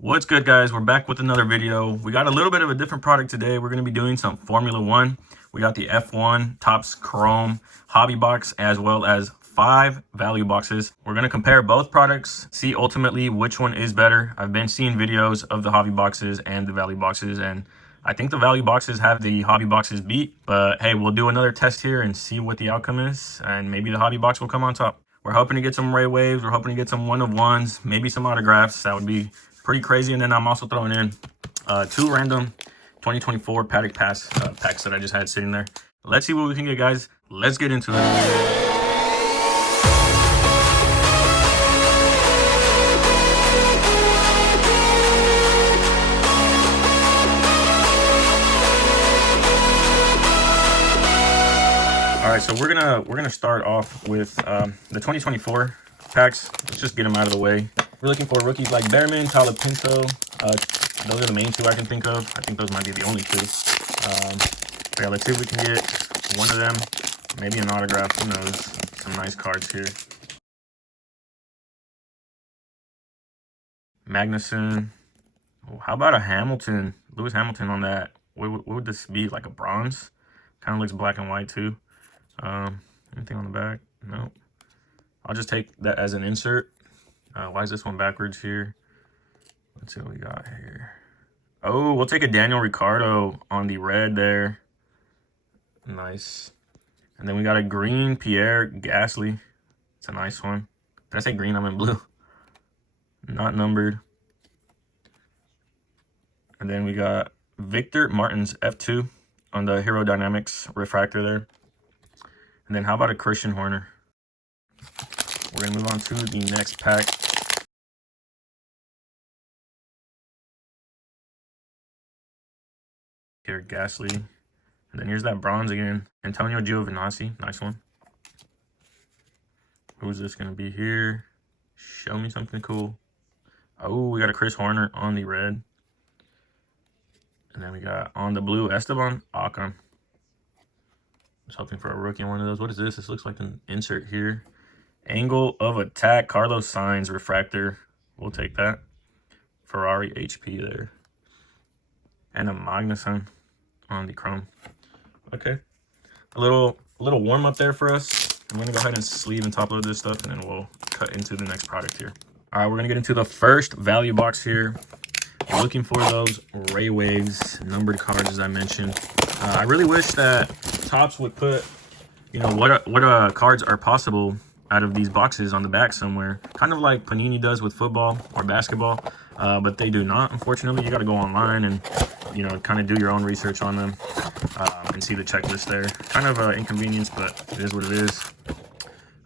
What's good, guys? We're back with another video. We got a little bit of a different product today. We're going to be doing some Formula One. We got the F1 TOPPS Chrome hobby box as well as 5 value boxes. We're going to compare both products, see ultimately which one is better. I've been seeing videos of the hobby boxes and the value boxes, and I think the value boxes have the hobby boxes beat. But hey, we'll do another test here and see what the outcome is, and maybe the hobby box will come on top. We're hoping to get some Ray Waves. We're hoping to get some 1-of-1s, maybe some autographs. That would be pretty crazy. And then I'm also throwing in 2 random 2024 Paddock Pass packs that I just had sitting there. Let's see what we can get, guys. Let's get into it. All right, so we're gonna start off with the 2024 packs. Let's just get them out of the way. We're looking for rookies like Behrman, Talapinto. Those are the main 2 I can think of. I think those might be the only 2. But yeah, let's see if we can get one of them. Maybe an autograph. Who knows? Some nice cards here. Magnussen. Oh, how about a Hamilton? Lewis Hamilton on that. What would this be? Like a bronze? Kind of looks black and white too. Anything on the back? No. I'll just take that as an insert. Why is this one backwards here? Let's see what we got here. Oh, we'll take a Daniel Ricciardo on the red there. Nice. And then we got a green Pierre Gasly. It's a nice one. Did I say green? I'm in blue. Not numbered. And then we got Victor Martins F2 on the Hero Dynamics refractor there. And then how about a Christian Horner? We're going to move on to the next pack. Here, Gasly. And then here's that bronze again. Antonio Giovinazzi. Nice one. Who's this going to be here? Show me something cool. Oh, we got a Chris Horner on the red. And then we got on the blue Esteban Ocon. Just hoping for a rookie on one of those. What is this? This looks like an insert here. Angle of attack, Carlos Sainz refractor. We'll take that. Ferrari HP there. And a Magnussen on the chrome. Okay. A little warm up there for us. I'm gonna go ahead and sleeve and top load this stuff, and then we'll cut into the next product here. All right, we're gonna get into the first value box here. We're looking for those Ray Waves numbered cards, as I mentioned. I really wish that TOPPS would put, you know, what cards are possible out of these boxes on the back somewhere, kind of like Panini does with football or basketball, but they do not. Unfortunately, you got to go online and, you know, kind of do your own research on them and see the checklist there. Kind of an inconvenience, but it is what it is.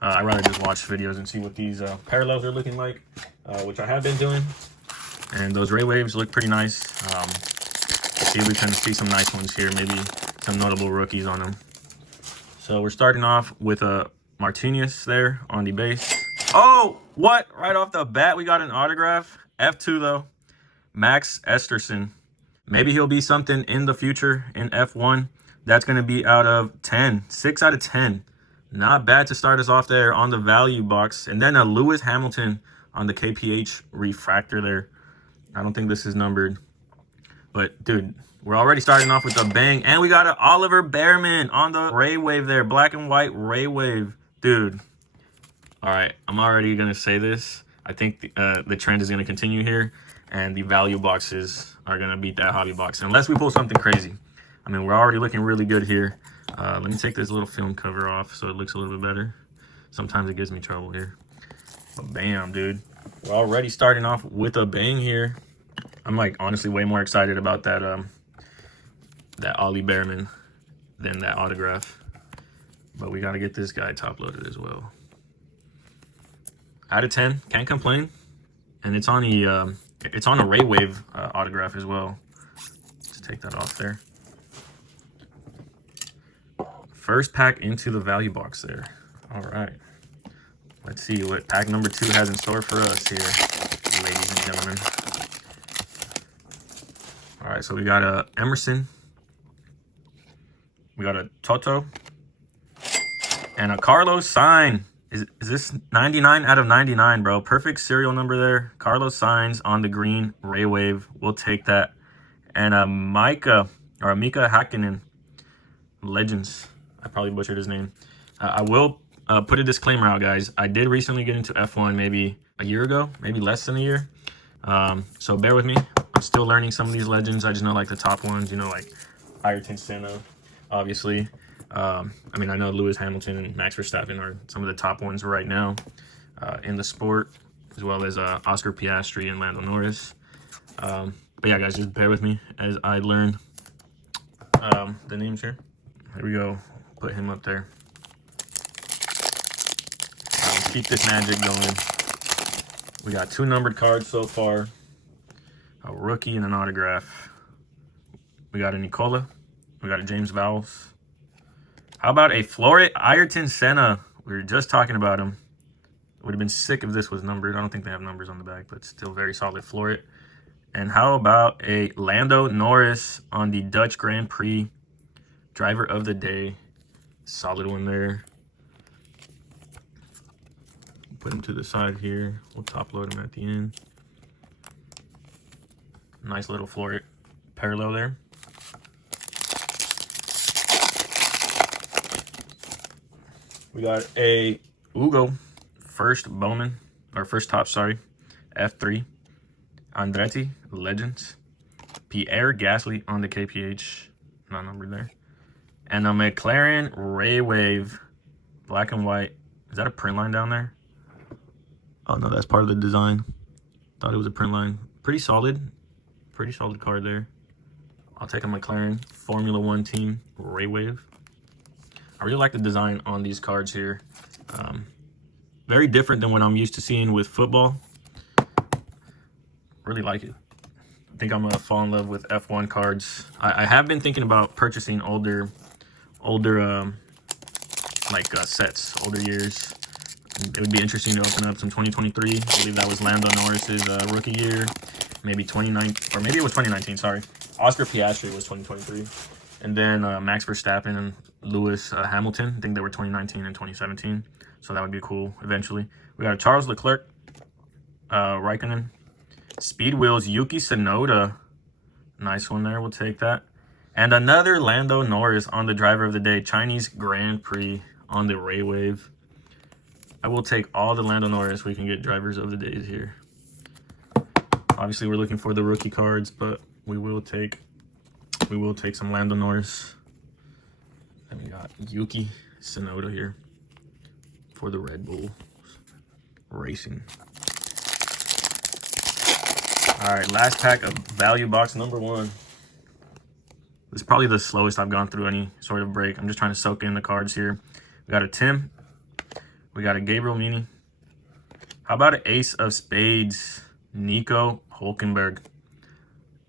I'd rather just watch videos and see what these parallels are looking like, which I have been doing. And those Ray Waves look pretty nice. See if we can see some nice ones here, maybe some notable rookies on them. So we're starting off with a Martinez there on the base. Oh, what? Right off the bat, we got an autograph. F2 though. Max Esterson. Maybe he'll be something in the future in F1. That's going to be out of 10. 6 out of 10. Not bad to start us off there on the value box. And then a Lewis Hamilton on the KPH refractor there. I don't think this is numbered. But, dude, we're already starting off with a bang. And we got an Oliver Behrman on the Ray Wave there. Black and white Ray Wave. Dude. All right, I'm already going to say this. I think the trend is going to continue here. And the value boxes are going to beat that hobby box. Unless we pull something crazy. I mean, we're already looking really good here. Let me take this little film cover off so it looks a little bit better. Sometimes it gives me trouble here. But bam, dude. We're already starting off with a bang here. I'm like honestly way more excited about that that Ollie Behrman than that autograph. But we got to get this guy top loaded as well. Out of 10, can't complain. And it's on a Ray Wave autograph as well. Let's take that off there. First pack into the value box there. All right. Let's see what pack number 2 has in store for us here, ladies and gentlemen. All right, so we got a Emerson. We got a Toto. And a Carlos Sainz. Is this 99 out of 99, bro? Perfect serial number there. Carlos Sainz on the green. Ray Wave. We'll take that. And Mika Hakkinen. Legends. I probably butchered his name. I will put a disclaimer out, guys. I did recently get into F1 maybe a year ago, maybe less than a year. So bear with me. I'm still learning some of these legends. I just know like the top ones, you know, like Ayrton Senna, obviously. I mean, I know Lewis Hamilton and Max Verstappen are some of the top ones right now in the sport, as well as Oscar Piastri and Lando Norris. But yeah, guys, just bear with me as I learn the names here. There we go. Put him up there. Keep this magic going. We got 2 numbered cards so far. A rookie and an autograph. We got a Nicola. We got a James Vowles. How about a Floret Ayrton Senna? We were just talking about him. It would have been sick if this was numbered. I don't think they have numbers on the back, but still very solid Floret. And how about a Lando Norris on the Dutch Grand Prix driver of the day? Solid one there. Put him to the side here. We'll top load him at the end. Nice little Floret parallel there. We got a Ugo first Bowman, or first top, sorry, F3. Andretti, Legends. Pierre Gasly on the KPH, not numbered there. And a McLaren Ray Wave, black and white. Is that a print line down there? Oh no, that's part of the design. Thought it was a print line. Pretty solid card there. I'll take a McLaren Formula One team Ray Wave. I really like the design on these cards here. Very different than what I'm used to seeing with football. Really like it. I think I'm gonna fall in love with F1 cards. I have been thinking about purchasing older sets, older years. It would be interesting to open up some 2023. I believe that was Lando Norris's rookie year. Maybe 2019, or maybe it was 2019, sorry. Oscar Piastri was 2023. And then Max Verstappen and Lewis Hamilton, I think they were 2019 and 2017. So that would be cool eventually. We got a Charles Leclerc, Raikkonen. Speed Wheels, Yuki Tsunoda. Nice one there, we'll take that. And another Lando Norris on the driver of the day, Chinese Grand Prix on the Ray Wave. I will take all the Lando Norris we can get drivers of the days here. Obviously, we're looking for the rookie cards, but we will take some Lando Norris. And we got Yuki Tsunoda here for the Red Bull Racing. All right, last pack of value box number 1. This is probably the slowest I've gone through any sort of break. I'm just trying to soak in the cards here. We got a Tim. We got a Gabriel Mini. How about an Ace of Spades, Nico Hulkenberg?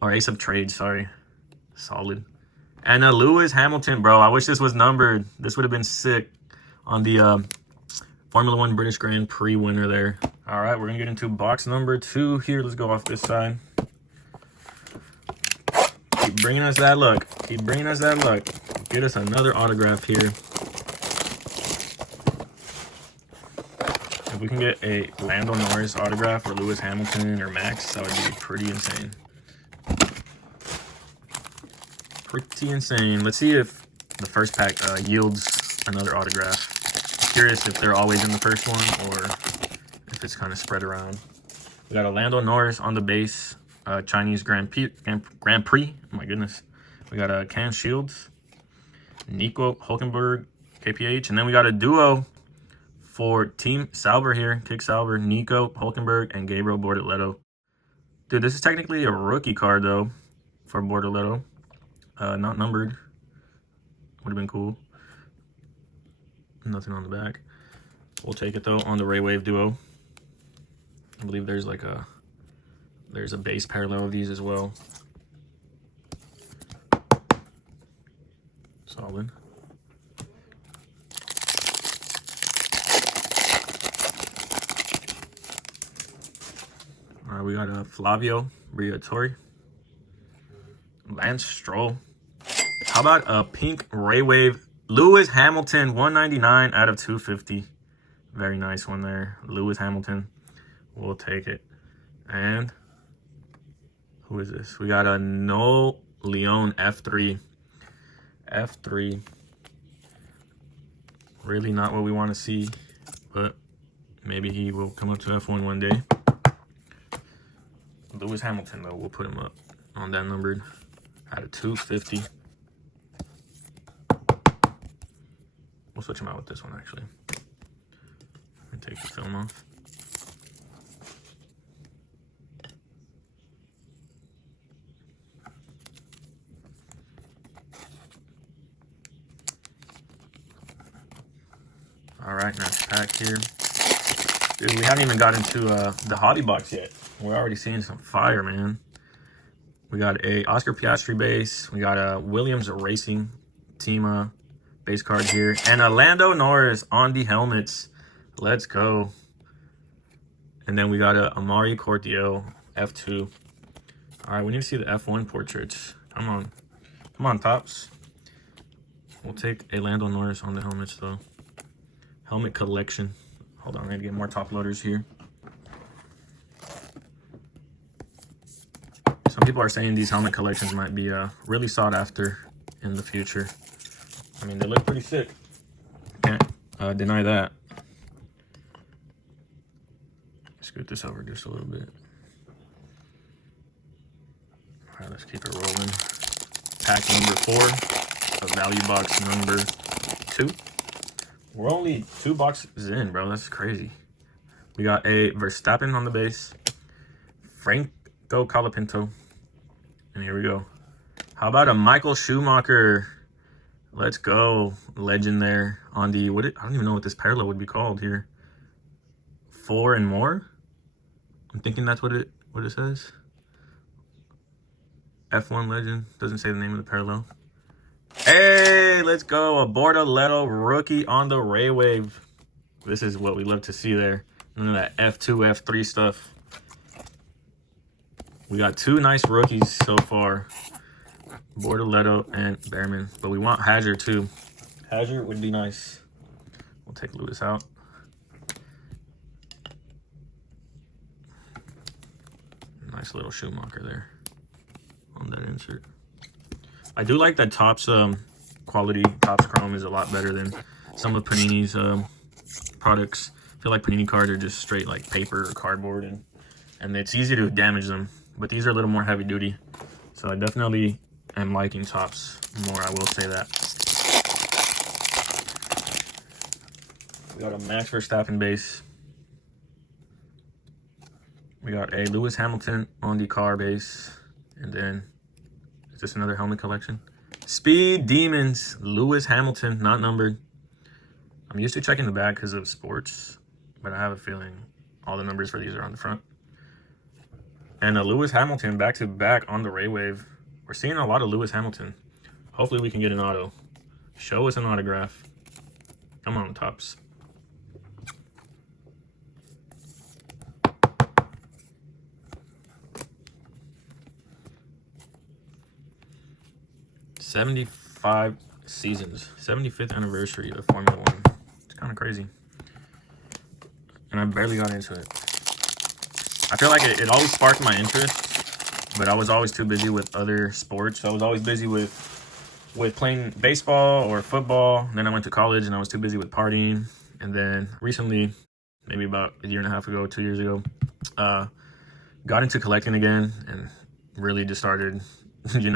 Or Ace of Trades, sorry. Solid. And a Lewis Hamilton, bro. I wish this was numbered. This would have been sick on the Formula One British Grand Prix winner there. All right, we're going to get into box number 2 here. Let's go off this side. Keep bringing us that luck. Keep bringing us that luck. Get us another autograph here. If we can get a Lando Norris autograph or Lewis Hamilton or Max, that would be pretty insane. Pretty insane. Let's see if the first pack yields another autograph. I'm curious if they're always in the first one or if it's kind of spread around. We got a Lando Norris on the base, Chinese Grand Prix. Oh my goodness. We got a Ken Shields, Nico Hulkenberg, KPH, and then we got a duo for Team Sauber here. Kick Sauber, Nico Hulkenberg, and Gabriel Bortoleto. Dude, this is technically a rookie card, though, for Bortoleto. Not numbered. Would have been cool. Nothing on the back. We'll take it, though, on the Ray Wave duo. I believe there's a base parallel of these as well. Solid. All right, we got a Flavio Briatore, Lance Stroll. How about a pink Ray Wave Lewis Hamilton 199 out of 250? Very nice one there. Lewis Hamilton. We'll take it. And who is this? We got a No Leon F3. F3. Really not what we want to see, but maybe he will come up to F1 one day. Lewis Hamilton, though, we'll put him up on that numbered at a 250. We'll switch him out with this one, actually. And take the film off. All right, next pack here. Dude, we haven't even got into the hobby box yet. We're already seeing some fire, man. We got a Oscar Piastri base. We got a Williams Racing Team base card here. And a Lando Norris on the helmets. Let's go. And then we got a Amari Cortiel F2. All right, we need to see the F1 portraits. Come on. Come on, Topps. We'll take a Lando Norris on the helmets, though. Helmet collection. Hold on, I need to get more top loaders here. Some people are saying these helmet collections might be really sought after in the future. I mean, they look pretty sick. Can't deny that. Scoot this over just a little bit. All right, let's keep it rolling. Pack number 4 of value box number 2. We're only 2 boxes in, bro. That's crazy. We got a Verstappen on the base. Franco Colapinto. And here we go. How about a Michael Schumacher? Let's go. Legend there on the, I don't even know what this parallel would be called here. 4 and more? I'm thinking that's what it says. F1 Legend. Doesn't say the name of the parallel. Hey, let's go. A Bortoleto rookie on the Ray Wave. This is what we love to see there. None of that F2, F3 stuff. We got 2 nice rookies so far. Bortoleto and Behrman. But we want Hazard too. Hazard would be nice. We'll take Lewis out. Nice little Schumacher there on that insert. I do like that Topps quality. Topps Chrome is a lot better than some of Panini's products. I feel like Panini cards are just straight like paper or cardboard, and it's easy to damage them. But these are a little more heavy duty, so I definitely am liking Topps more. I will say that. We got a Max Verstappen base. We got a Lewis Hamilton on the car base, and then. Just another helmet collection. Speed Demons, Lewis Hamilton, not numbered. I'm used to checking the back because of sports, but I have a feeling all the numbers for these are on the front. And a Lewis Hamilton back-to-back on the Ray Wave. We're seeing a lot of Lewis Hamilton. Hopefully we can get an auto. Show us an autograph. Come on, Topps. '75 seasons, 75th anniversary of Formula One. It's kind of crazy. And I barely got into it. I feel like it always sparked my interest, but I was always too busy with other sports. I was always busy with playing baseball or football. Then I went to college and I was too busy with partying. And then recently, maybe about a year and a half ago, 2 years ago, got into collecting again and really just started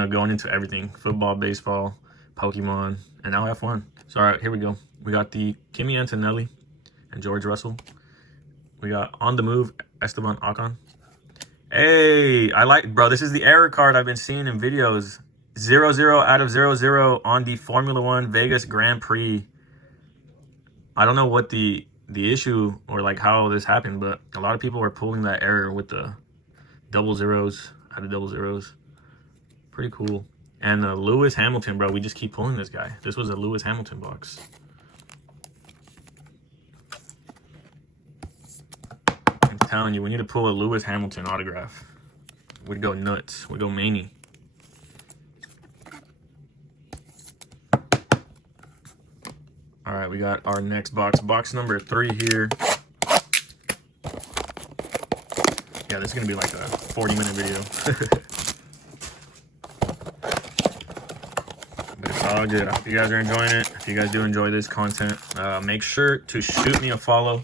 going into everything. Football, baseball, Pokemon, and now F1. So, all right, here we go. We got the Kimi Antonelli and George Russell. We got on the move, Esteban Ocon. Hey, bro, this is the error card I've been seeing in videos. 0-0 out of 0-0 on the Formula One Vegas Grand Prix. I don't know what the issue or like how this happened, but a lot of people are pulling that error with the double zeros out of double zeros. Pretty cool. And Lewis Hamilton, bro. We just keep pulling this guy. This was a Lewis Hamilton box. I'm telling you, we need to pull a Lewis Hamilton autograph. We'd go nuts. We'd go many. All right, right, we got our next box. Box number 3 here. Yeah, this is going to be like a 40-minute video. But it's all good. I hope you guys are enjoying it. If you guys do enjoy this content, make sure to shoot me a follow.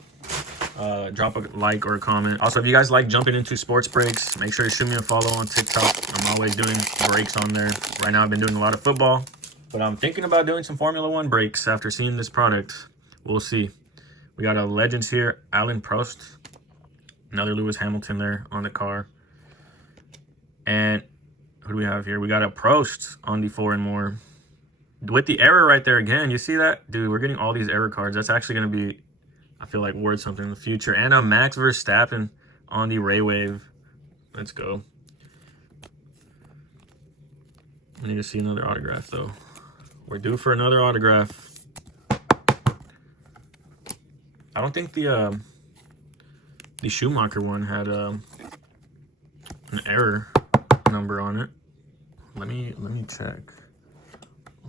Drop a like or a comment. Also, if you guys like jumping into sports breaks, make sure to shoot me a follow on TikTok. I'm always doing breaks on there. Right now, I've been doing a lot of football, but I'm thinking about doing some Formula One breaks after seeing this product. We'll see. We got a Legends here, Alan Prost. Another Lewis Hamilton there on the car. And who do we have here? We got a Prost on the 4 and more. With the error right there again, you see that? Dude, we're getting all these error cards. That's actually going to be, I feel like, worth something in the future. And a Max Verstappen on the Ray Wave. Let's go. I need to see another autograph, though. We're due for another autograph. I don't think the Schumacher one had an error number on it. Let me check.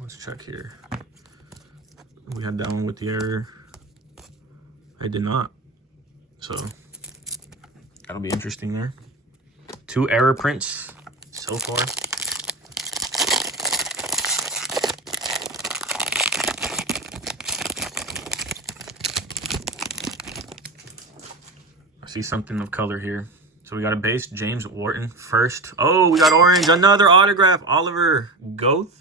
Let's check here. We had that one with the error. I did not. So that'll be interesting there. 2 error prints so far. I see something of color here. So we got a base, James Wharton first. Oh, we got orange, another autograph, Oliver Goth.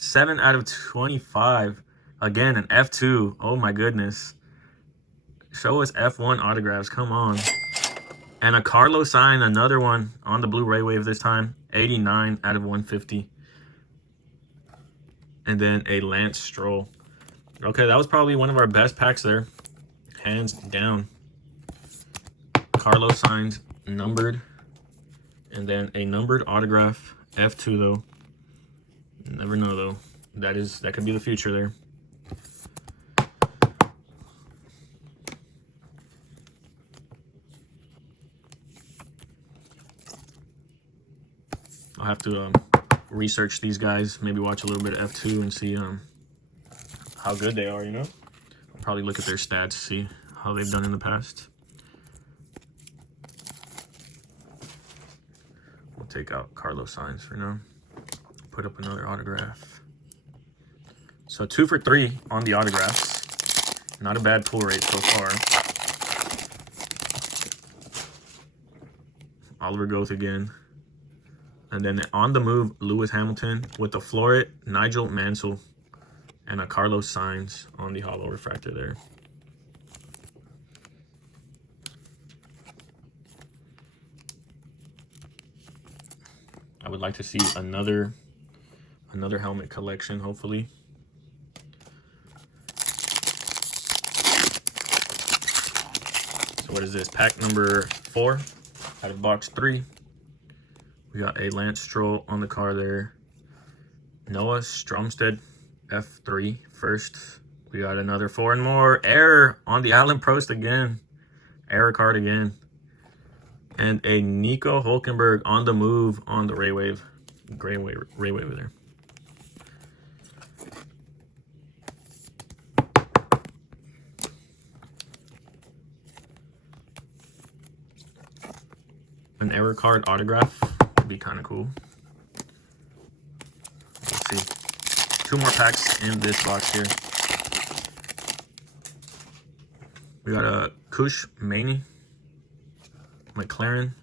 7 out of 25. Again, an F2. Oh my goodness. Show us F1 autographs. Come on. And a Carlos sign, another one on the blue Ray Wave this time. 89 out of 150. And then a Lance Stroll. Okay, that was probably one of our best packs there. Hands down. Carlos signs, numbered. And then a numbered autograph. F2 though. Never know though. That could be the future there. I'll have to research these guys, maybe watch a little bit of F2 and see how good they are, you know? I'll probably look at their stats, see how they've done in the past. We'll take out Carlos Sainz for now. Put up another autograph. So 2 for 3 on the autographs. Not a bad pull rate so far. Oliver Goth again. And then on the move, Lewis Hamilton with the Floret, Nigel Mansell, and a Carlos Sainz on the hollow refractor there. I would like to see another helmet collection, hopefully. So what is this? Pack number 4 out of box 3. We got a Lance Stroll on the car there. Noah Stromstead, F3 first. We got another 4 and more. Error on the Alan Prost again. Error card again. And a Nico Hülkenberg on the move on the Ray Wave. Ray Wave there. An error card autograph would be kind of cool. Let's see. 2 more packs in this box here. We got a Kush Maney, McLaren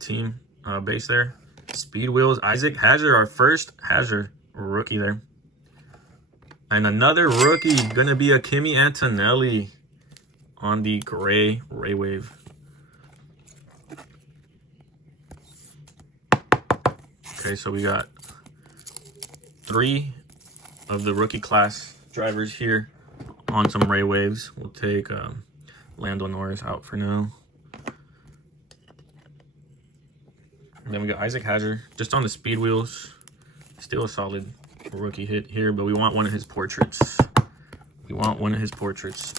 team base there. Speed wheels, Isaac Hazard, our first Hazard rookie there. And another rookie, gonna be a Kimi Antonelli on the gray Ray Wave. Okay, so we got 3 of the rookie class drivers here on some Ray Waves. We'll take Lando Norris out for now. And then we got Isaac Hazard just on the speed wheels. Still a solid rookie hit here, but we want one of his portraits. We want one of his portraits.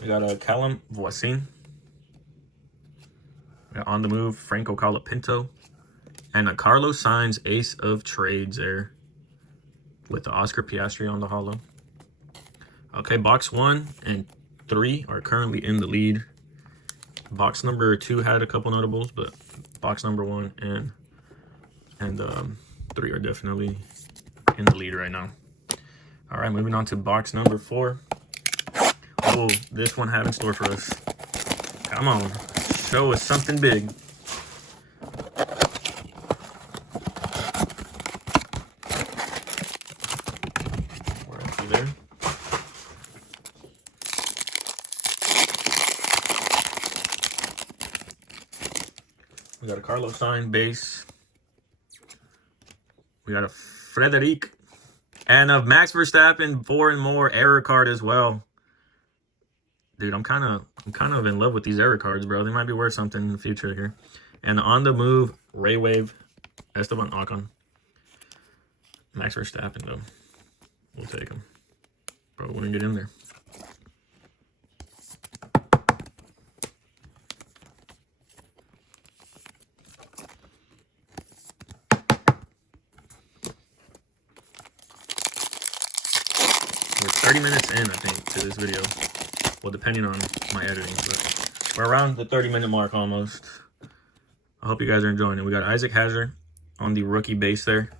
We got a Callum Voisin. We got on the move, Franco Colapinto. And a Carlos Sainz Ace of Trades there with the Oscar Piastri on the holo. Okay, box 1 and 3 are currently in the lead. Box number 2 had a couple notables, but box number 1 and 3 are definitely in the lead right now. All right, moving on to box number 4. Oh, this one had in store for us. Come on, show us something big. We're empty there. We got a Carlos Sainz base. We got a Frederic. And a Max Verstappen 4 and more error card as well. Dude, I'm kind of in love with these error cards, bro. They might be worth something in the future here. And on the move, Ray Wave, Esteban Ocon. Max Verstappen, though. We'll take him. Bro, we're going to get in there. We're 30 minutes in, I think, to this video. Well, depending on my editing, but we're around the 30-minute mark almost. I hope you guys are enjoying it. We got Isaac Hazard on the rookie base there.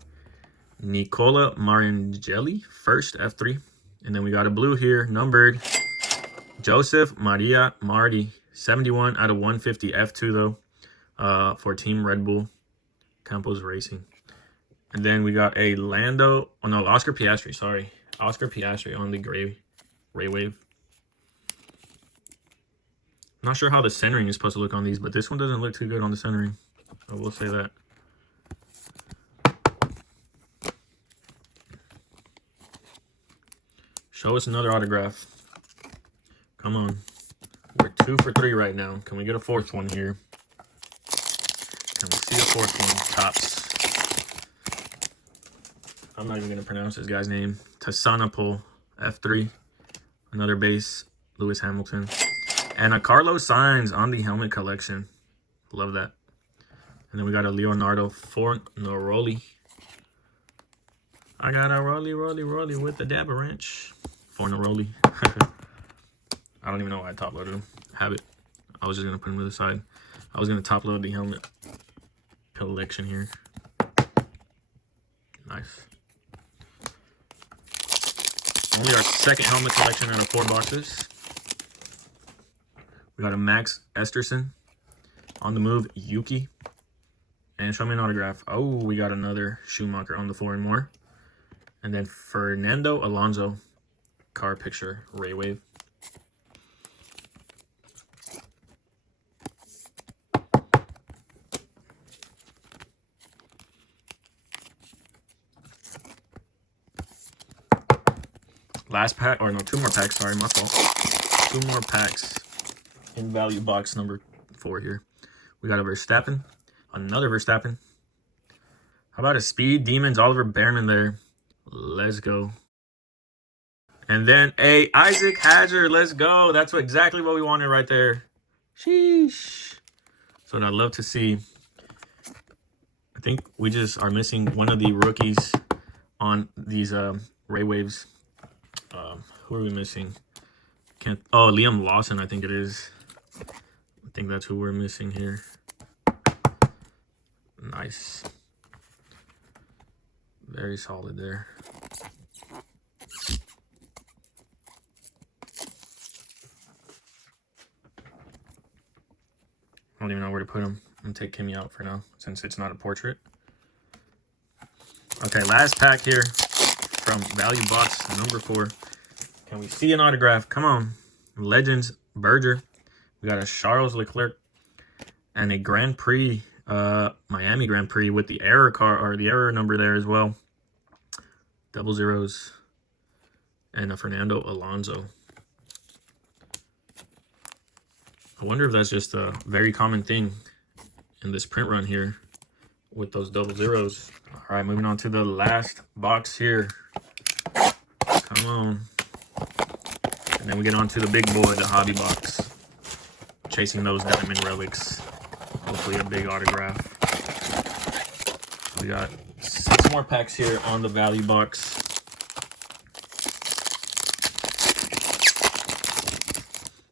Nicola Marangelli, first F3. And then we got a blue here, numbered Joseph Maria Marti, 71 out of 150 F2 though, for Team Red Bull Campos Racing. And then we got a Oscar Piastri, sorry. Oscar Piastri on the gray Ray Wave. Not sure how the centering is supposed to look on these, but this one doesn't look too good on the centering. I will say that. Show us another autograph. Come on. We're 2 for 3 right now. Can we get a 4th one here? Can we see a 4th one? TOPPS. I'm not even going to pronounce this guy's name. Tassanapol, F3. Another base, Lewis Hamilton. And a Carlos Sainz on the helmet collection. Love that. And then we got a Leonardo Fornaroli. I got a rolly with the dabber wrench. Fornaroli. I don't even know why I top loaded him. Have it. I was just going to put him to the side. I was going to top load the helmet collection here. Nice. Only our second helmet collection out of 4 boxes. We got a Max Esterson. On the move, Yuki. And show me an autograph. Oh, we got another Schumacher on the 4 and more. And then Fernando Alonso. Car picture, Ray Wave. Last pack, or no, 2 more packs, sorry, my fault. 2 more packs in value box number 4 here. We got a Verstappen, another Verstappen. How about a Speed Demons Oliver Behrman there? Let's go. And then a Isaac Hazard, let's go. That's exactly what we wanted right there. Sheesh. That's what I'd love to see. I think we just are missing one of the rookies on these Ray Waves. Who are we missing? Liam Lawson, I think it is. I think that's who we're missing here. Nice. Very solid there. I don't even know where to put him. I'm going to take Kimmy out for now, since it's not a portrait. Okay, last pack here from value box number 4. Can we see an autograph? Come on. Legends Berger. We got a Charles Leclerc and a Grand Prix, Miami Grand Prix with the error car, or the error number there as well. 00s. And a Fernando Alonso. I wonder if that's just a very common thing in this print run here with those 00s. All right, moving on to the last box here. Come on. And then we get on to the big boy, the hobby box. Chasing those diamond relics. Hopefully a big autograph. We got 6 more packs here on the value box.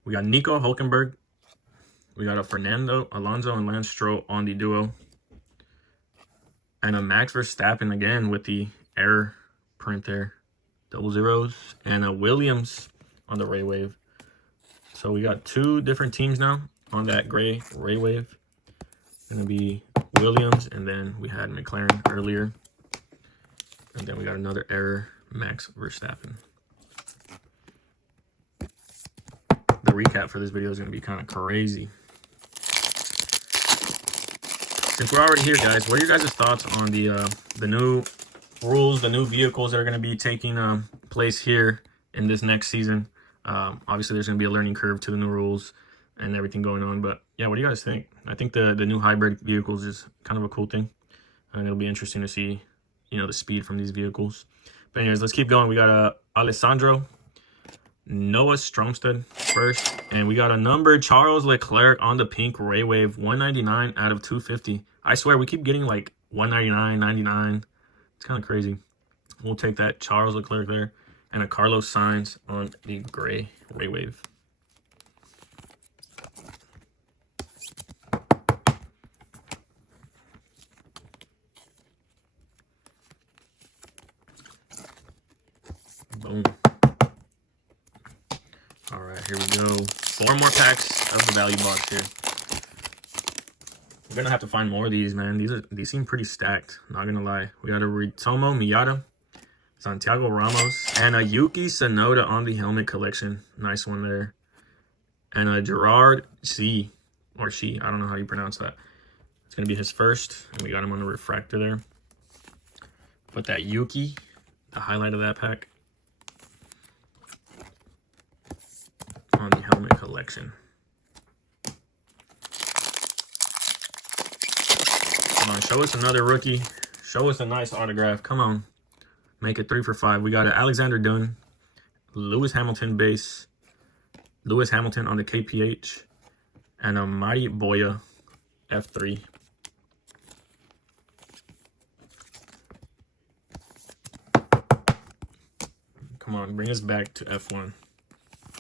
We got Nico Hulkenberg. We got a Fernando Alonso and Lance Stroll on the duo. And a Max Verstappen again with the error print there. Double zeros. And a Williams on the Ray Wave. So we got 2 different teams now on that gray Ray Wave. Gonna be Williams, and then we had McLaren earlier. And then we got another error, Max Verstappen. The recap for this video is gonna be kind of crazy. Since we're already here, guys, what are your guys' thoughts on the new rules, the new vehicles that are gonna be taking place here in this next season? Obviously, there's gonna be a learning curve to the new rules and everything going on, but yeah, what do you guys think? I think the new hybrid vehicles is kind of a cool thing, and it'll be interesting to see, you know, the speed from these vehicles. But anyways, let's keep going. We got Alessandro, Noah Stromstad first, and we got a numbered Charles Leclerc on the pink Ray Wave, 199 out of 250. I swear we keep getting like 199, 99. It's kind of crazy. We'll take that Charles Leclerc there, and a Carlos Sainz on the gray Ray Wave. Boom. All right, here we go. 4 more packs of the value box here. We're gonna have to find more of these, man. These seem pretty stacked, not gonna lie. We got a Ritomo Miata, Santiago Ramos, and a Yuki Tsunoda on the helmet collection. Nice one there. And a Gerard C, or She, I don't know how you pronounce that. It's gonna be his first, and we got him on the refractor there. But that Yuki, the highlight of that pack, on the helmet collection. Come on, show us another rookie. Show us a nice autograph. Come on. Make it 3 for 5. We got an Alexander Dunn, Lewis Hamilton base, Lewis Hamilton on the KPH, and a Mighty Boya F3. Come on, bring us back to F1.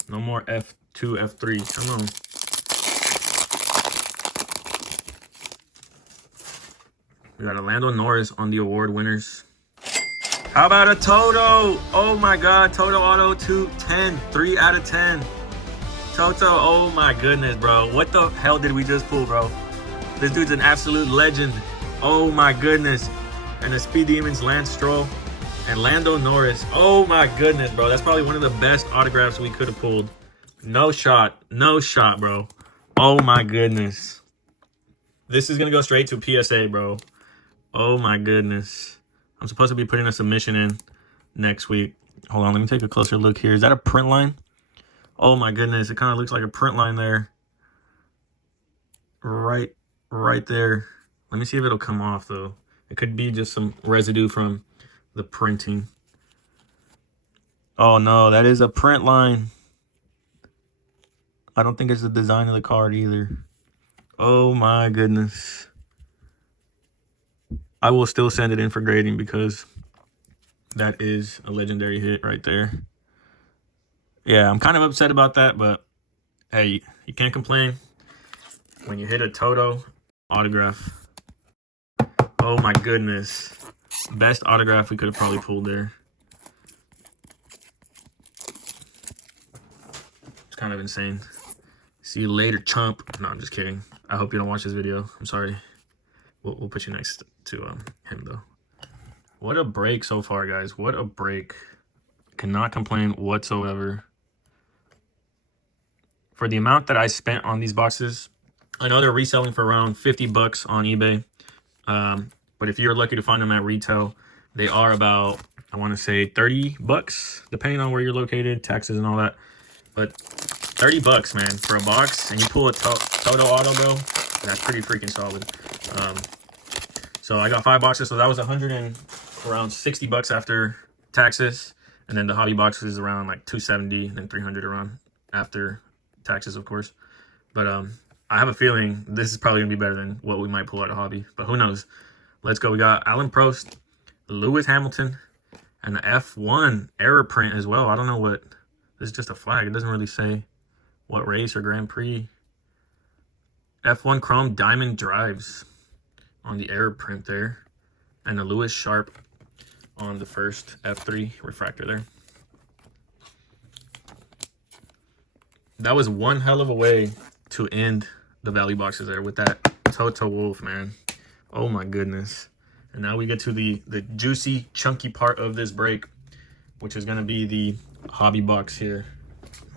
No more F2, F3. Come on. We got a Lando Norris on the award winners. How about a Toto? Oh my God, Toto Auto 210, 3 out of 10. Toto, oh my goodness, bro. What the hell did we just pull, bro? This dude's an absolute legend. Oh my goodness. And the Speed Demons, Lance Stroll, and Lando Norris. Oh my goodness, bro. That's probably one of the best autographs we could have pulled. No shot. No shot, bro. Oh my goodness. This is going to go straight to PSA, bro. Oh my goodness. I'm supposed to be putting a submission in next week. Hold on, let me take a closer look here. Is that a print line? Oh my goodness. It kind of looks like a print line there. Right there. Let me see if it'll come off, though. It could be just some residue from the printing. Oh no, that is a print line. I don't think it's the design of the card either. Oh my goodness. I will still send it in for grading because that is a legendary hit right there. Yeah, I'm kind of upset about that, but hey, you can't complain when you hit a Toto autograph. Oh my goodness. Best autograph we could have probably pulled there. It's kind of insane. See you later, chump. No, I'm just kidding. I hope you don't watch this video. I'm sorry. We'll put you next to him, though. What a break so far, guys. What a break. Cannot complain whatsoever. For the amount that I spent on these boxes, I know they're reselling for around 50 bucks on eBay. But if you're lucky to find them at retail, they are about, I want to say 30 bucks, depending on where you're located, taxes and all that. But 30 bucks, man, for a box, and you pull a Toto Auto, bro, that's pretty freaking solid. So I got 5 boxes, so that was around 60 bucks after taxes, and then the hobby box is around like 270, and then 300 around after taxes, of course. But I have a feeling this is probably gonna be better than what we might pull out of hobby, but who knows? Let's go. We got Alan Prost, Lewis Hamilton, and the F1 error print as well. I don't know what, this is just a flag. It doesn't really say what race or Grand Prix. F1 Chrome Diamond Drives on the error print there. And the Lewis Sharp on the first F3 refractor there. That was one hell of a way to end the value boxes there with that Toto Wolff, man. Oh my goodness. And now we get to the juicy, chunky part of this break, which is going to be the hobby box here.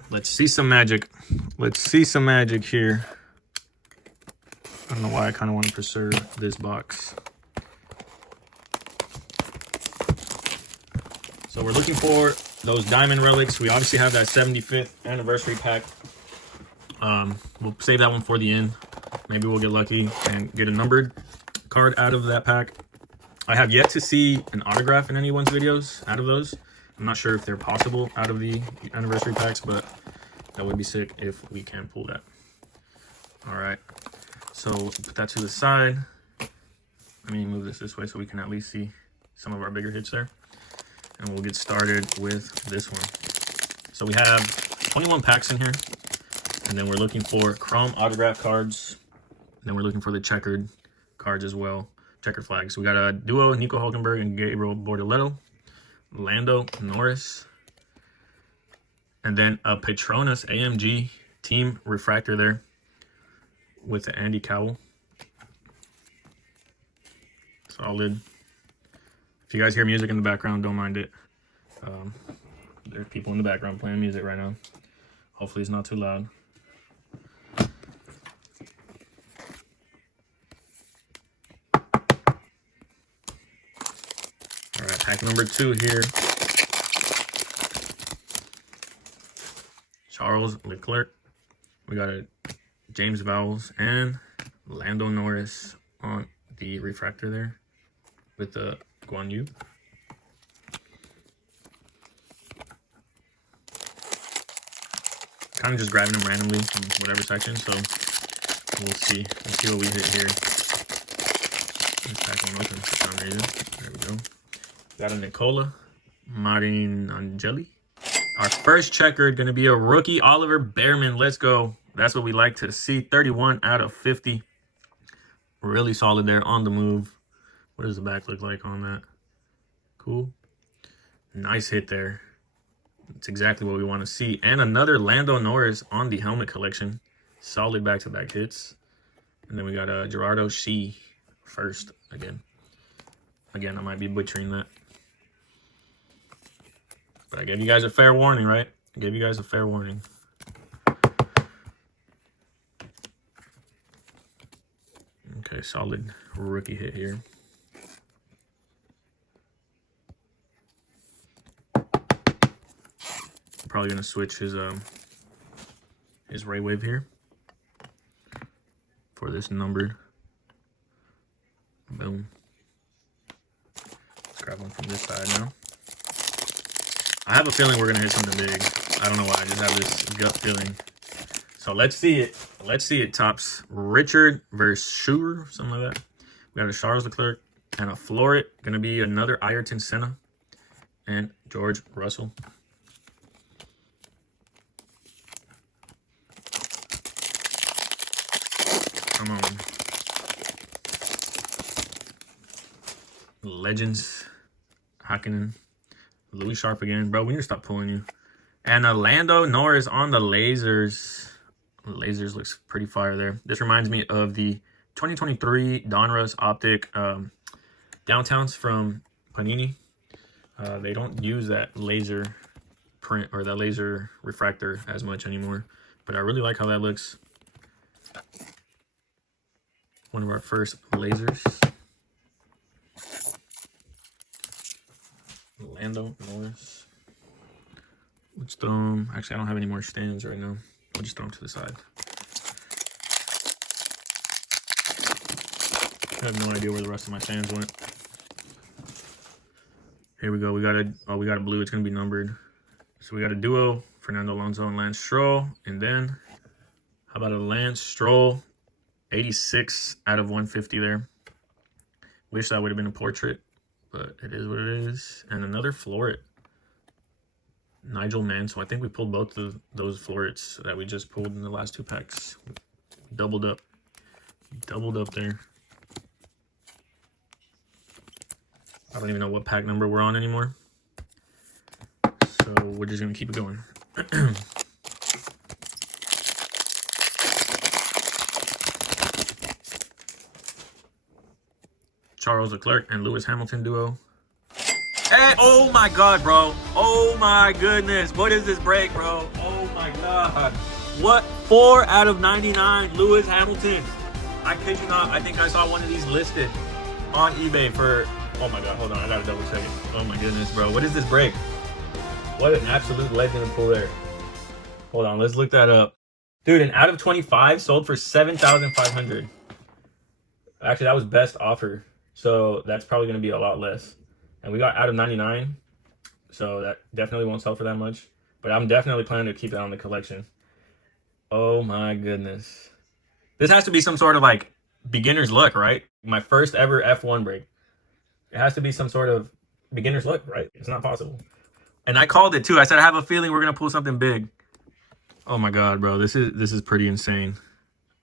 Let's see some magic. Let's see some magic here. I don't know why I kind of want to preserve this box. So we're looking for those diamond relics. We obviously have that 75th anniversary pack. We'll save that one for the end. Maybe we'll get lucky and get a numbered card out of that pack. I have yet to see an autograph in anyone's videos out of those. I'm not sure if they're possible out of the anniversary packs, but that would be sick if we can pull that. All right, so we'll put that to the side. Let me move this way so we can at least see some of our bigger hits there. And we'll get started with this one. So we have 21 packs in here. And then we're looking for chrome autograph cards. And then we're looking for the checkered cards as well. Checkered flags. We got a duo, Nico Hulkenberg and Gabriel Bortoleto. Lando Norris. And then a Petronas AMG team refractor there with the Andy Cowell. Solid. If you guys hear music in the background, don't mind it. There's people in the background playing music right now. Hopefully it's not too loud. All right, pack number 2 here. Charles Leclerc. We got a James Vowles and Lando Norris on the refractor there with the Guan Yu. Kind of just grabbing them randomly from whatever section, so we'll see. Let's see what we hit here. Let's pack them open for some reason. There we go. Got a Nicola Marinangeli. Our first checkered going to be a rookie Oliver Bearman. Let's go. That's what we like to see. 31 out of 50. Really solid there on the move. What does the back look like on that? Cool. Nice hit there. That's exactly what we want to see. And another Lando Norris on the helmet collection. Solid back-to-back hits. And then we got a Gerardo Shee first again. Again, I might be butchering that. But I gave you guys a fair warning, right? I gave you guys a fair warning. Okay, solid rookie hit here. Probably gonna switch his Ray Wave here for this numbered. Boom. Let's grab one from this side now. I have a feeling we're gonna hit something big. I don't know why. I just have this gut feeling. So let's see it. Let's see it. Topps Richard Verschuur, something like that. We got a Charles Leclerc and a Floret. Gonna be another Ayrton Senna and George Russell. Come on. Legends. Hakkinen. Louis Sharp again. Bro, we need to stop pulling you. And a Lando Norris on the lasers. Lasers looks pretty fire there. This reminds me of the 2023 Donruss Optic Downtowns from Panini. They don't use that laser print or that laser refractor as much anymore. But I really like how that looks. One of our first lasers. Lando Norris. Let's throw them. Actually, I don't have any more stands right now. I'll just throw them to the side. I have no idea where the rest of my stands went. Here we go. We got a blue. It's gonna be numbered. So we got a duo, Fernando Alonso and Lance Stroll. And then how about a Lance Stroll 86 out of 150 there Wish that would have been a portrait, but it is what it is. And another floret. Nigel Mansell. I think we pulled both of those florets that we just pulled in the last 2 packs. Doubled up. Doubled up there. I don't even know what pack number we're on anymore. So we're just going to keep it going. Charles Leclerc and Lewis Hamilton duo. Hey, oh my God, bro. Oh my goodness. What is this break, bro? Oh my God. What? 4 out of 99, Lewis Hamilton. I kid you not. I think I saw one of these listed on eBay for, oh my God, hold on. I got to double check it. Oh my goodness, bro. What is this break? What an absolute legend of pull there. Hold on. Let's look that up. Dude, an out of 25 sold for $7,500. Actually, that was best offer. So that's probably going to be a lot less. And we got out of 99. So that definitely won't sell for that much. But I'm definitely planning to keep it on the collection. Oh my goodness. This has to be some sort of like beginner's luck, right? My first ever F1 break. It has to be some sort of beginner's luck, right? It's not possible. And I called it too. I said, I have a feeling we're going to pull something big. Oh my God, bro. This is pretty insane.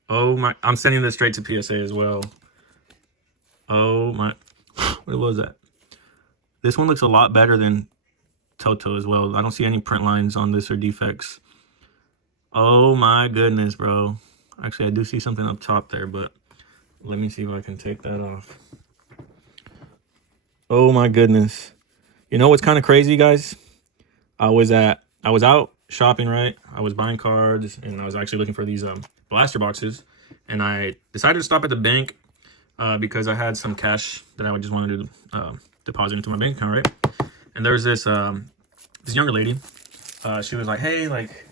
Oh my, I'm sending this straight to PSA as well. Oh my, what was that? This one looks a lot better than Toto as well. I don't see any print lines on this or defects. Oh my goodness, bro. Actually, I do see something up top there, but let me see if I can take that off. Oh my goodness. You know what's kind of crazy, guys? I was out shopping, right? I was buying cards and I was actually looking for these blaster boxes, and I decided to stop at the bank because I had some cash that I just wanted to deposit into my bank account, right? And there was this this younger lady. She was like, "Hey, like,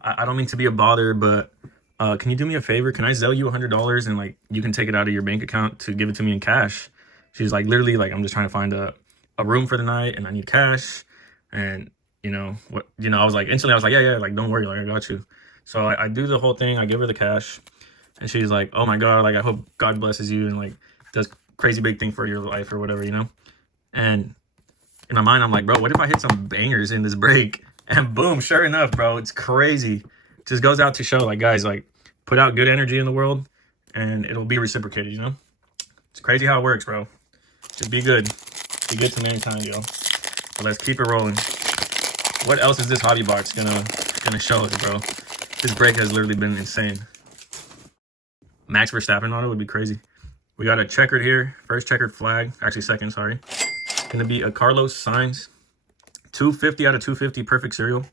I don't mean to be a bother, but can you do me a favor? Can I Zelle you $100 and like you can take it out of your bank account to give it to me in cash?" She's like, literally, like, I'm just trying to find a room for the night and I need cash. And you know what? You know, I was like, instantly, I was like, yeah, like, don't worry, like, I got you. So I do the whole thing. I give her the cash, and she's like, oh my God, like, I hope God blesses you and like does crazy big thing for your life or whatever, you know. And in my mind, I'm like, bro, what if I hit some bangers in this break? And boom, sure enough, bro, it's crazy. Just goes out to show, like, guys, like, put out good energy in the world and it'll be reciprocated, you know. It's crazy how it works, bro. Just be good. Be good to mankind, yo. So let's keep it rolling. What else is this hobby box gonna show us, bro? This break has literally been insane. Max Verstappen auto would be crazy. We got a checkered here. First checkered flag. Actually, second, sorry. Gonna be a Carlos Sainz. 250 out of 250 perfect serial.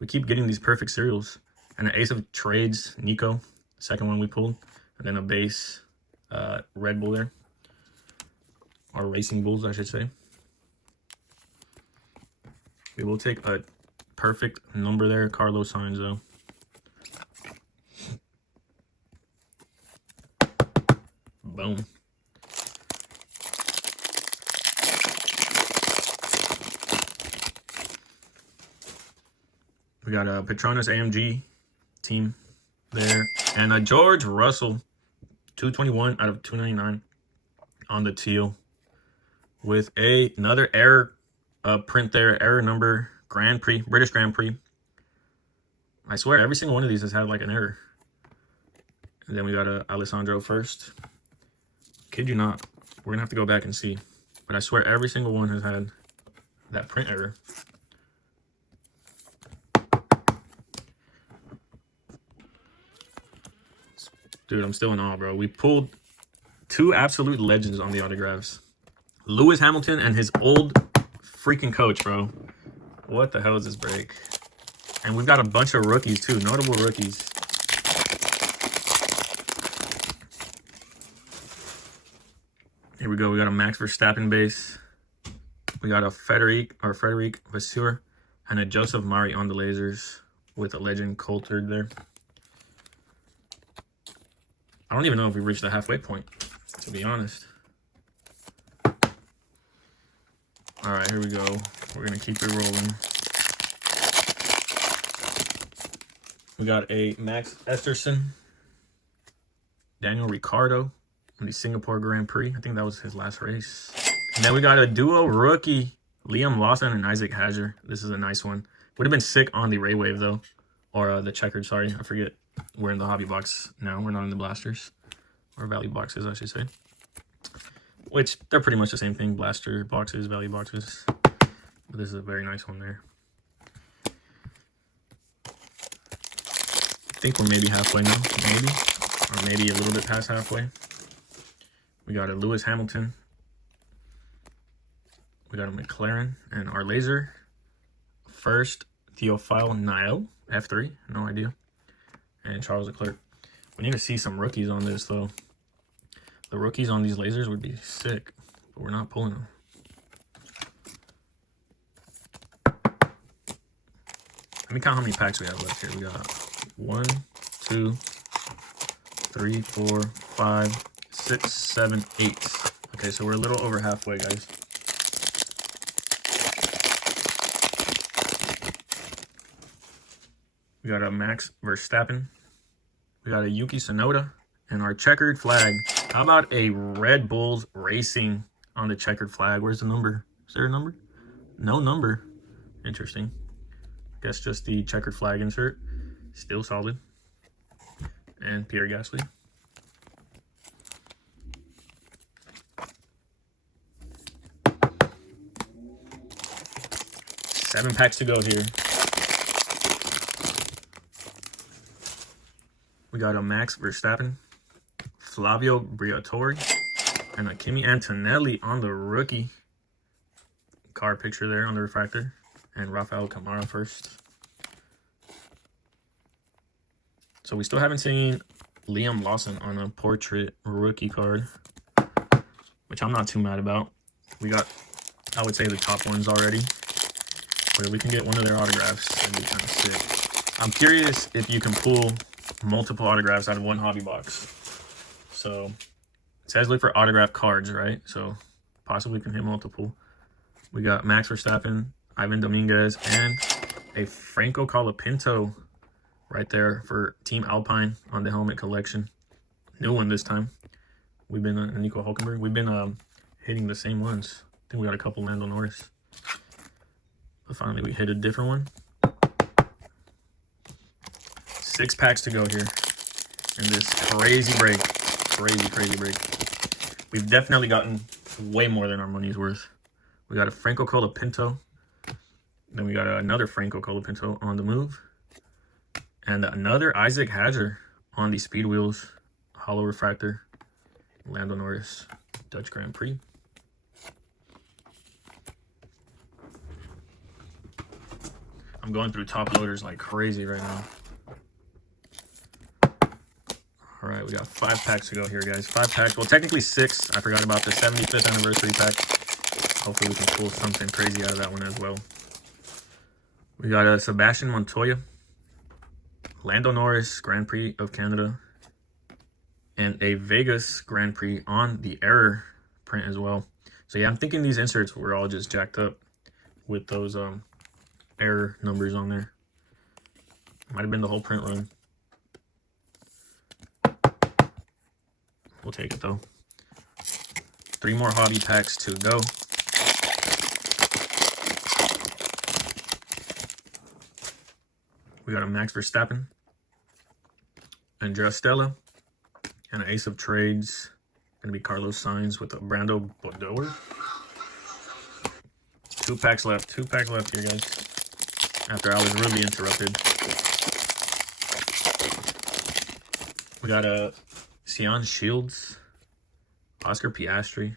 We keep getting these perfect serials. And an ace of trades, Nico. Second one we pulled. And then a base Red Bull there. Or Racing Bulls, I should say. We will take a perfect number there. Carlos Sainz, though. Boom. We got a Petronas AMG team there. And a George Russell, 221 out of 299 on the teal. With another error print there, error number, Grand Prix, British Grand Prix. I swear every single one of these has had like an error. And then we got a Alessandro first. Kid you not, we're gonna have to go back and see. But I swear every single one has had that print error. Dude, I'm still in awe, bro. We pulled 2 absolute legends on the autographs. Lewis Hamilton and his old freaking coach, bro. What the hell is this break? And we've got a bunch of rookies, too. Notable rookies. Here we go. We got a Max Verstappen base. We got a Frederic Vasseur and a Joseph Mari on the lasers with a legend Coulthard there. I don't even know if we reached the halfway point, to be honest. All right, here we go. We're going to keep it rolling. We got a Max Esterson, Daniel Ricciardo, on the Singapore Grand Prix. I think that was his last race. And then we got a duo rookie, Liam Lawson and Isaac Hadger. This is a nice one. Would have been sick on the Ray Wave though, or the checkered. Sorry, I forget. We're in the hobby box now. We're not in the blasters or value boxes, I should say. Which they're pretty much the same thing. Blaster boxes, value boxes. But this is a very nice one there. I think we're maybe halfway now, maybe, or maybe a little bit past halfway. We got a Lewis Hamilton. We got a McLaren and our laser. First, Theophile Niel, F3, no idea. And Charles Leclerc. We need to see some rookies on this though. The rookies on these lasers would be sick, but we're not pulling them. Let me count how many packs we have left here. We got 1, 2, 3, 4, 5, 6, 7, 8. Okay, so we're a little over halfway, guys. We got a Max Verstappen. We got a Yuki Tsunoda and our checkered flag. How about a Red Bulls Racing on the checkered flag? Where's the number? Is there a number? No number. Interesting. Guess just the checkered flag insert. Still solid. And Pierre Gasly. Seven packs to go here. We got a Max Verstappen, Flavio Briatore, and a Kimi Antonelli on the rookie car picture there on the refractor. And Rafael Camara first. So we still haven't seen Liam Lawson on a portrait rookie card, which I'm not too mad about. We got, I would say, the top ones already. But if we can get one of their autographs, that'd be kind of sick. I'm curious if you can pull multiple autographs out of one hobby box. So it says look for autograph cards, right? So possibly can hit multiple. We got Max Verstappen, Ivan Dominguez, and a Franco Colapinto right there for Team Alpine on the helmet collection. New one this time. We've been Nico Hulkenberg. We've been hitting the same ones. I think we got a couple Lando Norris. But finally we hit a different one. 6 packs to go here in this crazy break. Crazy break. We've definitely gotten way more than our money's worth. We got a Franco Colapinto. Then we got another Franco Colapinto on the move. And another Isaac Hadger on the speed wheels. Hollow refractor. Lando Norris Dutch Grand Prix. I'm going through top loaders like crazy right now. All right, we got 5 packs to go here, guys. 5 packs. Well, technically 6. I forgot about the 75th anniversary pack. Hopefully we can pull something crazy out of that one as well. We got a Sebastian Montoya, Lando Norris Grand Prix of Canada, and a Vegas Grand Prix on the error print as well. So yeah, I'm thinking these inserts were all just jacked up with those error numbers on there. Might have been the whole print run. We'll take it though. 3 more hobby packs to go. We got a Max Verstappen, Andrea Stella, and an Ace of Trades. Gonna be Carlos Sainz with a Brando Bodor. 2 packs left. 2 packs left here, guys. After I was really interrupted. We got a Sion Shields, Oscar Piastri,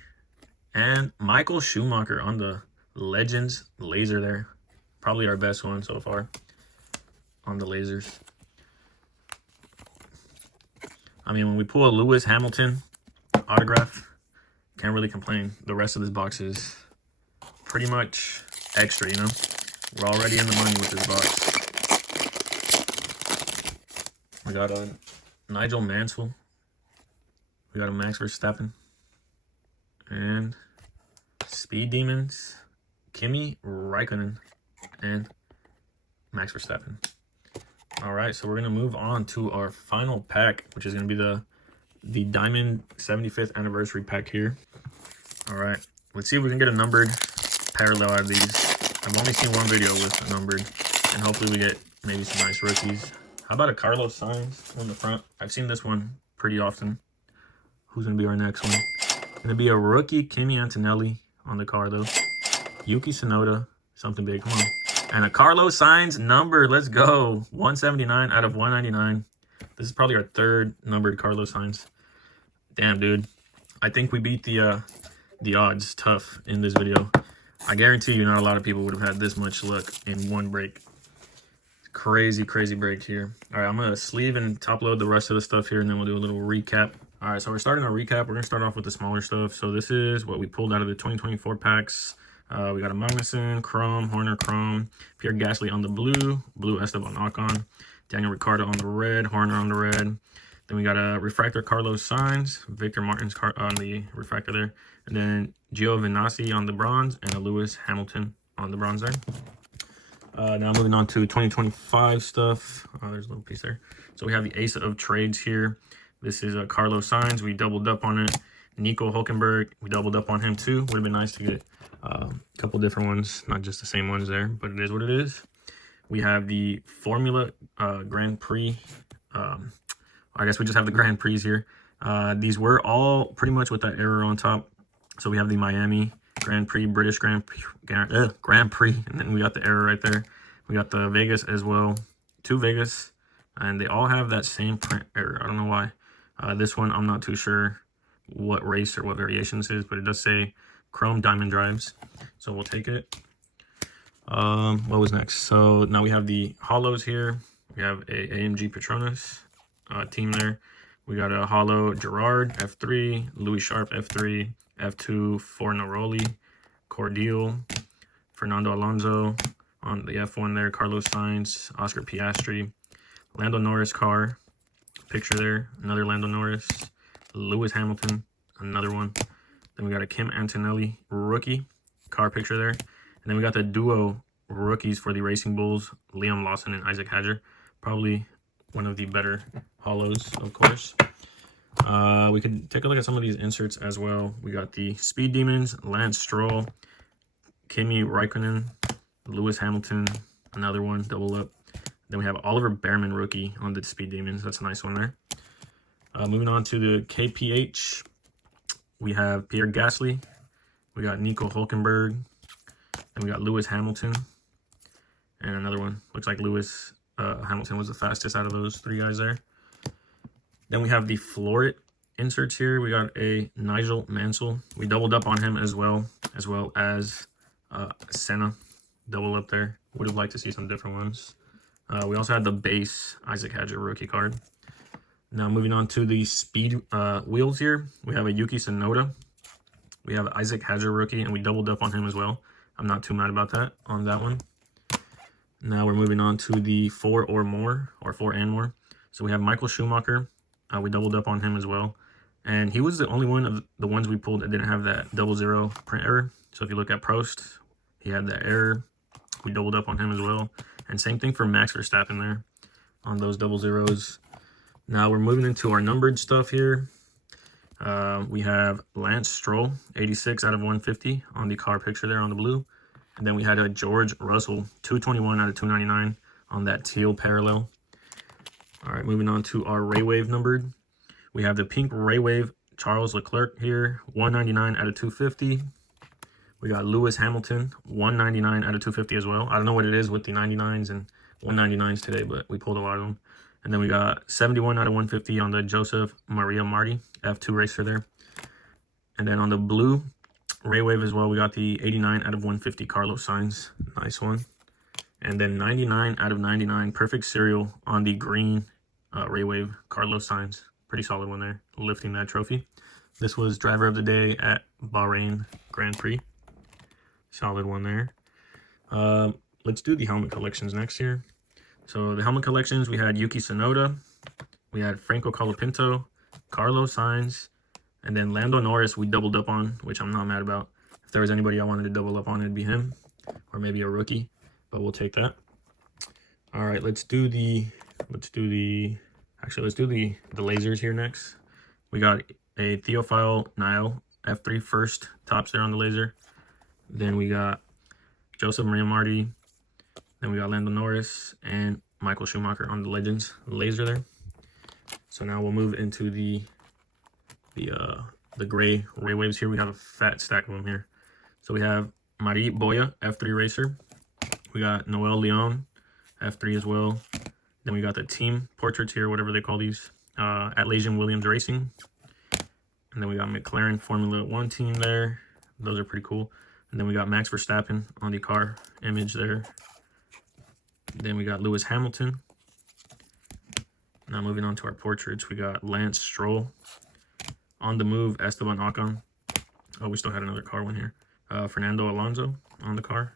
and Michael Schumacher on the Legends laser there. Probably our best one so far on the lasers. I mean, when we pull a Lewis Hamilton autograph, can't really complain. The rest of this box is pretty much extra, you know? We're already in the money with this box. We got a Nigel Mansell. We got a Max Verstappen. And Speed Demons, Kimi Räikkönen, and Max Verstappen. All right, so we're going to move on to our final pack, which is going to be the the Diamond 75th anniversary pack here. All right, let's see if we can get a numbered parallel out of these. I've only seen one video with a numbered, and hopefully we get maybe some nice rookies. How about a Carlos Sainz on the front? I've seen this one pretty often. Who's gonna be our next one? Gonna be a rookie Kimi Antonelli on the car though. Yuki Tsunoda, something big, come on. And a Carlos Sainz number, let's go. 179 out of 199. This is probably our third numbered Carlos Sainz. Damn, dude. I think we beat the odds tough in this video. I guarantee you not a lot of people would have had this much luck in one break. Crazy, crazy break here. All right, I'm going to sleeve and top load the rest of the stuff here, and then we'll do a little recap. All right, so we're starting our recap. We're going to start off with the smaller stuff. So this is what we pulled out of the 2024 packs. We got a Magnussen, Chrome, Horner, Chrome, Pierre Gasly on the blue Esteban Ocon, Daniel Ricciardo on the red, Horner on the red. Then we got a refractor Carlos Sainz, Victor Martin's car on the refractor there, and then Giovinazzi on the bronze, and a Lewis Hamilton on the bronze there. Now moving on to 2025 stuff. There's a little piece there. So we have the Ace of Trades here. This is a Carlos Sainz. We doubled up on it. Nico Hülkenberg, we doubled up on him too. Would have been nice to get a couple different ones, not just the same ones there, but it is what it is. We have the Formula Grand Prix. I guess we just have the Grand Prix here. These were all pretty much with that error on top. So we have the Miami Grand Prix, British Grand Prix, and then we got the error right there. We got the Vegas as well, 2 Vegas, and they all have that same print error. I don't know why. This one, I'm not too sure what race or what variation this is, but it does say Chrome Diamond Drives, so we'll take it. What was next? So now we have the Hollows here. We have a AMG Petronas team there. We got a Hollow Gerard F3, Louis Sharp F3, F2 Fornaroli, Cordial, Fernando Alonso on the F1 there, Carlos Sainz, Oscar Piastri, Lando Norris car, picture there, another Lando Norris, Lewis Hamilton, another one. Then we got a Kim Antonelli rookie car picture there. And then we got the duo rookies for the Racing Bulls, Liam Lawson and Isaac Hadjar. Probably one of the better hollows, of course. We could take a look at some of these inserts as well. We got the Speed Demons, Lance Stroll, Kimi Raikkonen, Lewis Hamilton, another one, double up. Then we have Oliver Behrman rookie on the Speed Demons. That's a nice one there. Moving on to the KPH, we have Pierre Gasly. We got Nico Hülkenberg. And we got Lewis Hamilton. And another one. Looks like Lewis Hamilton was the fastest out of those 3 guys there. Then we have the Florit inserts here. We got a Nigel Mansell. We doubled up on him as well as Senna. Double up there. Would have liked to see some different ones. We also had the base Isaac Hadjar rookie card. Now moving on to the speed wheels here. We have a Yuki Tsunoda. We have Isaac Hadjar rookie, and we doubled up on him as well. I'm not too mad about that on that one. Now we're moving on to the 4 or more, or 4 and more. So we have Michael Schumacher. We doubled up on him as well. And he was the only one of the ones we pulled that didn't have that 00 print error. So if you look at Prost, he had that error. We doubled up on him as well. And same thing for Max Verstappen there on those 00s. Now we're moving into our numbered stuff here. We have Lance Stroll, 86 out of 150 on the car picture there on the blue. And then we had a George Russell, 221 out of 299 on that teal parallel. All right, moving on to our Ray Wave numbered. We have the pink Ray Wave Charles Leclerc here, 199 out of 250. We got Lewis Hamilton, 199 out of 250 as well. I don't know what it is with the 99s and 199s today, but we pulled a lot of them. And then we got 71 out of 150 on the Joseph Maria Marti F2 racer there. And then on the blue Ray Wave as well, we got the 89 out of 150 Carlos Sainz. Nice one. And then 99 out of 99 perfect serial on the green Ray Wave Carlos Sainz. Pretty solid one there, lifting that trophy. This was driver of the day at Bahrain Grand Prix. Solid one there. Let's do the helmet collections next here. So the helmet collections, we had Yuki Tsunoda, we had Franco Colapinto, Carlos Sainz, and then Lando Norris we doubled up on, which I'm not mad about. If there was anybody I wanted to double up on, it'd be him, or maybe a rookie, but we'll take that. All right, let's do the lasers here next. We got a Theophile Nile F3 first tops there on the laser. Then we got Joseph Maria Marti. Then we got Lando Norris and Michael Schumacher on the Legends laser there. So now we'll move into the gray Ray Waves here. We have a fat stack of them here. So we have Marie Boya F3 racer. We got Noel Leon F3 as well. Then we got the team portraits here, whatever they call these, at Legion Williams Racing. And then we got McLaren Formula 1 team there. Those are pretty cool. And then we got Max Verstappen on the car image there. Then we got Lewis Hamilton. Now moving on to our portraits, we got Lance Stroll. On the move, Esteban Ocon. Oh, we still had another car one here. Fernando Alonso on the car.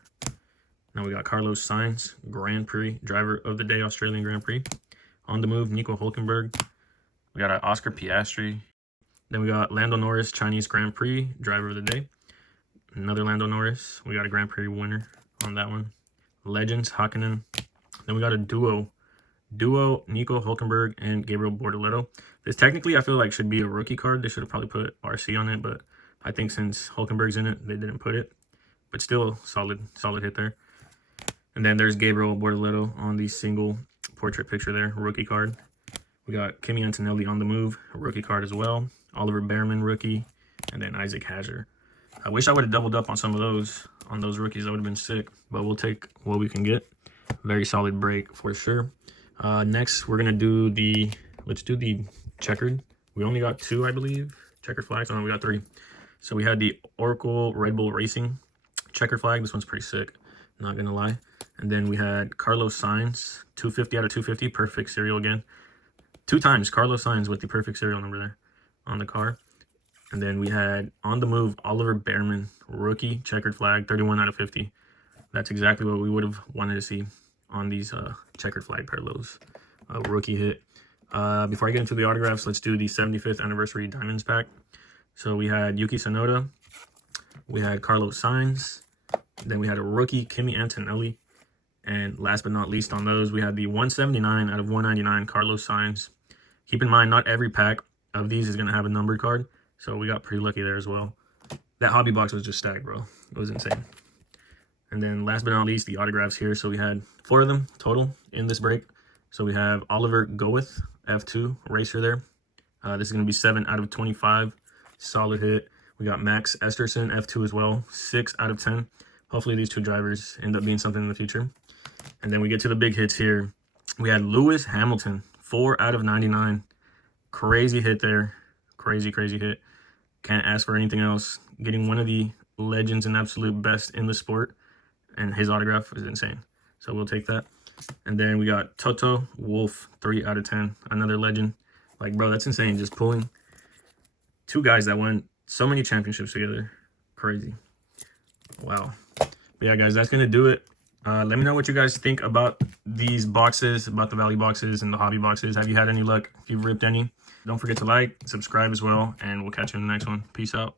Now we got Carlos Sainz, Grand Prix driver of the day, Australian Grand Prix. On the move, Nico Hülkenberg. We got Oscar Piastri. Then we got Lando Norris, Chinese Grand Prix driver of the day. Another Lando Norris. We got a Grand Prix winner on that one. Legends, Hakkinen. Then we got a duo Nico Hülkenberg and Gabriel Bortoleto. This technically I feel like should be a rookie card. They should have probably put RC on it, but I think since Hülkenberg's in it, they didn't put it. But still solid hit there. And then there's Gabriel Bortoleto on the single portrait picture there, rookie card. We got Kimi Antonelli on the move, a rookie card as well. Oliver Behrman, rookie, and then Isaac Hazard. I wish I would have doubled up on some of those, on those rookies. That would have been sick, but we'll take what we can get. Very solid break for sure. Next, we're gonna do let's do the checkered. We only got 2, I believe, checkered flags. Oh, no, we got 3. So we had the Oracle Red Bull Racing checkered flag. This one's pretty sick, not gonna lie. And then we had Carlos Sainz, 250 out of 250, perfect serial again. 2 times Carlos Sainz with the perfect serial number there on the car. And then we had on the move Oliver Behrman, rookie checkered flag, 31 out of 50. That's exactly what we would have wanted to see on these checkered flag parallels. Rookie hit. Before I get into the autographs, let's do the 75th anniversary Diamonds pack. So we had Yuki Tsunoda, we had Carlos Sainz, then we had a rookie Kimi Antonelli, and last but not least on those, we had the 179 out of 199 Carlos Sainz. Keep in mind, not every pack of these is going to have a numbered card, so we got pretty lucky there as well. That hobby box was just stacked, bro. It was insane. And then last but not least, the autographs here. So we had 4 of them total in this break. So we have Oliver Goeth, F2 racer there. This is going to be 7 out of 25. Solid hit. We got Max Esterson, F2 as well. 6 out of 10. Hopefully these 2 drivers end up being something in the future. And then we get to the big hits here. We had Lewis Hamilton, 4 out of 99. Crazy hit there. Crazy hit. Can't ask for anything else. Getting one of the legends and absolute best in the sport. And his autograph is insane. So we'll take that. And then we got Toto Wolff, 3 out of 10. Another legend. Like, bro, that's insane. Just pulling 2 guys that won so many championships together. Crazy. Wow. But yeah, guys, that's going to do it. Let me know what you guys think about these boxes, about the value boxes and the hobby boxes. Have you had any luck? If you've ripped any, don't forget to like, subscribe as well, and we'll catch you in the next one. Peace out.